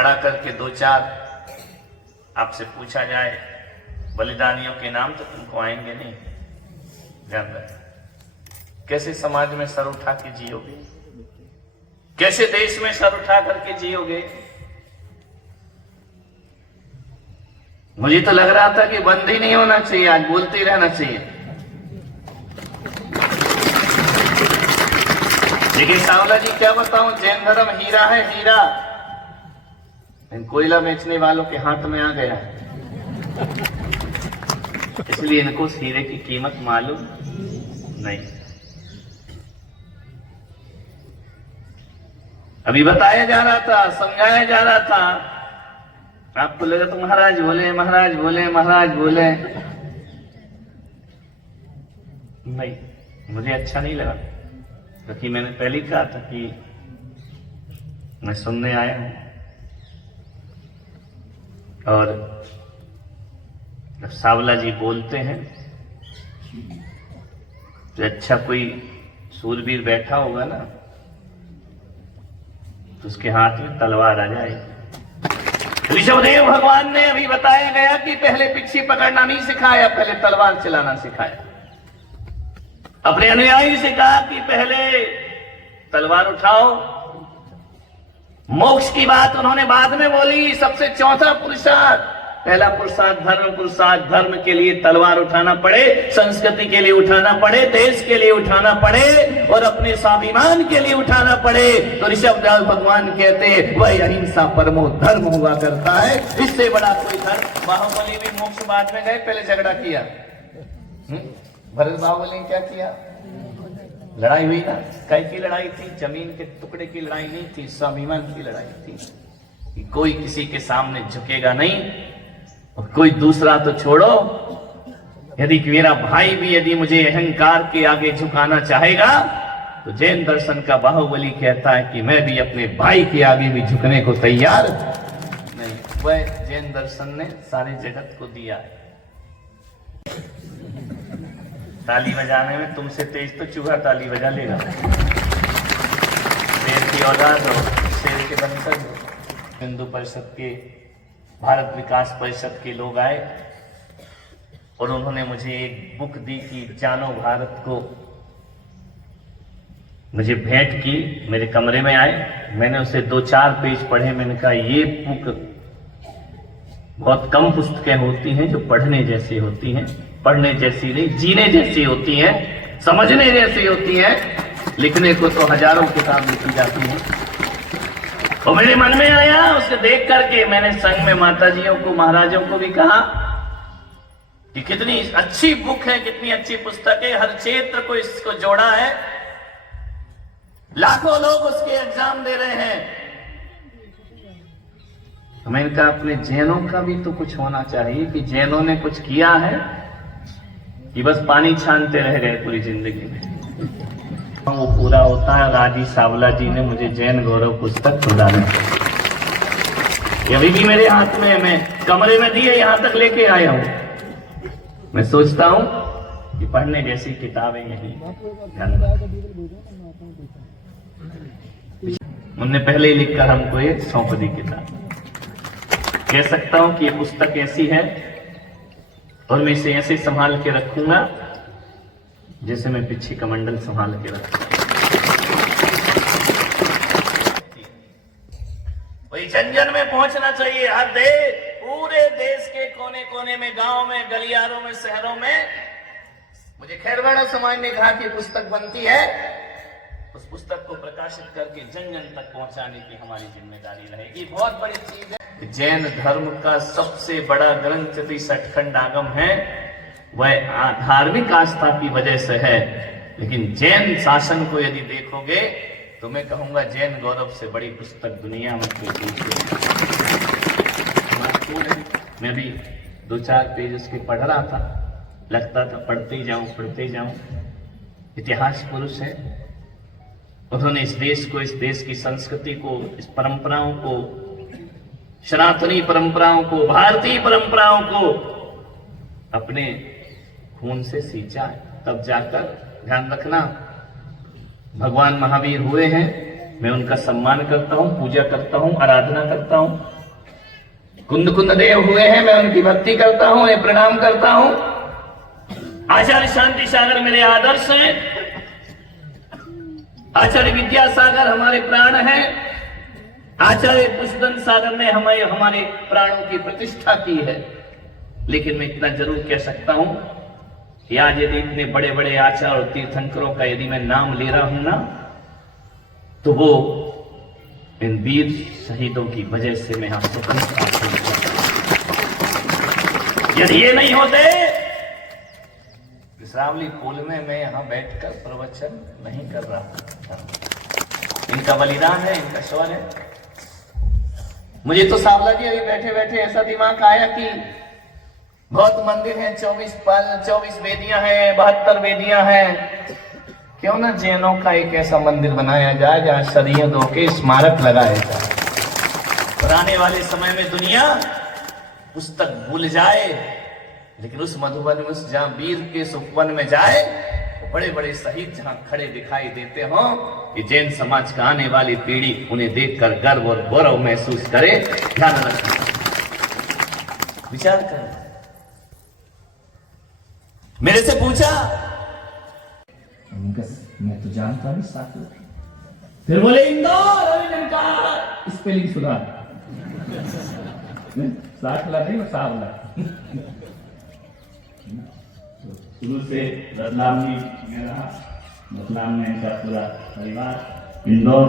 खड़ा करके दो चार आपसे पूछा जाए बलिदानियों के नाम तो तुमको आएंगे नहीं। ध्यान रखना, कैसे समाज में सर उठा के जियोगे, कैसे देश में सर उठा करके जियोगे। मुझे तो लग रहा था कि बंद ही नहीं होना चाहिए, आज बोलते ही रहना चाहिए। देखिए सांवला जी, क्या बताऊं, जैन धर्म हीरा है, हीरा कोयला बेचने वालों के हाथ में आ गया, इसलिए इनको उस हीरे की कीमत मालूम नहीं। अभी बताया जा रहा था, समझाया जा रहा था, आपको लगा तो महाराज बोले, महाराज बोले, महाराज बोले। नहीं, मुझे अच्छा नहीं लगा, क्योंकि मैंने पहले ही कहा था कि मैं सुनने आया हूं, और जब सांवला जी बोलते हैं तो अच्छा कोई सूरवीर बैठा होगा ना, तो उसके हाथ में तलवार आ जाएगी। ऋषभदेव भगवान ने अभी बताया गया कि पहले पिछी पकड़ना नहीं सिखाया, पहले तलवार चलाना सिखाया। अपने अनुयायी से कहा कि पहले तलवार उठाओ। मोक्ष की बात उन्होंने बाद में बोली। सबसे चौथा पुरुषार्थ, पहला पुरुषार्थ धर्म, पुरुषार्थ धर्म के लिए तलवार उठाना पड़े, संस्कृति के लिए उठाना पड़े, देश के लिए उठाना पड़े, और अपने स्वाभिमान के लिए उठाना पड़े। तो ऋषभदेव भगवान कहते वह अहिंसा परमो धर्म हुआ करता है, इससे बड़ा कोई धर्म। बाहुबली भी मोक्ष बाद में गए, पहले झगड़ा किया। भरत बाहुबली ने क्या किया? लड़ाई हुई ना, कई की लड़ाई थी? जमीन के टुकड़े की लड़ाई नहीं थी, स्वाभिमान की लड़ाई थी कि कोई किसी के सामने झुकेगा नहीं, और कोई दूसरा तो छोड़ो, यदि मेरा भाई भी यदि मुझे अहंकार के आगे झुकाना चाहेगा, तो जैन दर्शन का बाहुबली कहता है कि मैं भी अपने भाई के आगे भी झुकने को तैयार नहीं। वह जैन दर्शन ने सारे जगत को दिया है। ताली बजाने में तुमसे तेज तो चूहा ताली बजा लेगा। शेर की औलाद हो, शेर के बनकर हो। हिंदू परिषद के, भारत विकास परिषद के लोग आए और उन्होंने मुझे एक बुक दी कि जानो भारत को, मुझे भेंट की। मेरे कमरे में आए, मैंने उसे 2-4 पेज पढ़े। मैंने कहा ये बुक, बहुत कम पुस्तकें होती हैं जो पढ़ने जैसी होती हैं, पढ़ने जैसी नहीं, जीने जैसी होती हैं, समझने जैसी होती हैं। लिखने को तो हजारों किताब लिखी जाती हैं। और मेरे मन में आया, उसे देख करके मैंने संघ में माताजियों को, महाराजों को भी कहा कि कितनी अच्छी बुक है, कितनी अच्छी पुस्तक है, हर क्षेत्र को इसको जोड़ा है, लाखों लोग उसके एग्जाम दे रहे हैं। तो मैंने कहा अपने जैनों का भी तो कुछ होना चाहिए, कि जैनों ने कुछ किया है कि बस पानी छानते रह गए पूरी जिंदगी में। वो पूरा होता है। राजी सांवला जी ने मुझे जैन गौरव पुस्तक प्रदान की, अभी भी मेरे हाथ में है, मैं कमरे में दिए यहां तक लेके आया हूं। मैं सोचता हूं कि पढ़ने जैसी किताबें यही। उनने पहले ही लिखकर हमको ये सौंप दी किताब। कह सकता हूं कि ये पुस्तक ऐसी है और मैं इसे ऐसे संभाल के रखूंगा जैसे मैं पिछी कमंडल संभाल के रखूंगा। वही जन में पहुंचना चाहिए, हर पूरे देश के कोने कोने में, गांव में, गलियारों में, शहरों में। मुझे खैरवाड़ा समाज ने कहा कि पुस्तक बनती है, उस पुस्तक को प्रकाशित करके जन जन तक पहुंचाने की हमारी जिम्मेदारी रहेगी। बहुत बड़ी चीज है। जैन धर्म का सबसे बड़ा ग्रंथ यदि सठखंड आगम है, वह धार्मिक आस्था की वजह से है, लेकिन जैन शासन को यदि देखोगे तो मैं कहूंगा जैन गौरव से बड़ी पुस्तक दुनिया में कोई नहीं। मैं भी 2-4 पेज उसके पढ़ रहा था, लगता था पढ़ते ही जाऊं। इतिहास पुरुष है, उन्होंने इस देश को, इस देश की संस्कृति को, इस परंपराओं को, सनातनी परंपराओं को, भारतीय परंपराओं को अपने खून से सींचा, तब जाकर। ध्यान रखना, भगवान महावीर हुए हैं मैं उनका सम्मान करता हूं, पूजा करता हूं, आराधना करता हूं। कुंद कुंद देव हुए हैं, मैं उनकी भक्ति करता हूं, उन्हें प्रणाम करता हूं। आचार्य शांति सागर मेरे आदर्श हैं, आचार्य विद्यासागर हमारे प्राण हैं, आचार्य पुष्पदंत सागर ने हमारे प्राणों की प्रतिष्ठा की है। लेकिन मैं इतना जरूर कह सकता हूं कि आज यदि इतने बड़े बड़े आचार्य और तीर्थंकरों का यदि मैं नाम ले रहा हूं ना, तो वो इन वीर शहीदों की वजह से मैं यहां स्वतंत्रता से, यदि ये नहीं होते श्रावली पुल में मैं यहां बैठकर प्रवचन नहीं कर रहा था। इनका बलिदान है, इनका शौर्य है। मुझे तो सावला जी अभी बैठे बैठे ऐसा दिमाग आया कि बहुत मंदिर हैं, 24 वेदियां हैं, 72 वेदियां हैं, क्यों ना जैनों का एक ऐसा मंदिर बनाया जाए जहां शरीयतों के स्मारक लगाए जाए। और आने वाले समय में दुनिया पुस्तक भूल जाए, लेकिन उस मधुबन में, उस जहां वीर के उपवन में जाए, बड़े बड़े शहीद जहां खड़े दिखाई देते हों, कि जैन समाज का आने वाली पीढ़ी उन्हें देखकर गर्व और गौरव महसूस करे। ध्यान रखना, विचार करें। मेरे से पूछा, मैं तो जानता नहीं साकला, फिर बोले इंदौर का स्पेलिंग सुधार, साकला नहीं, सावला। शुरू से रतलाम में मैं रहा, रतलाम में इनका पूरा परिवार, इंदौर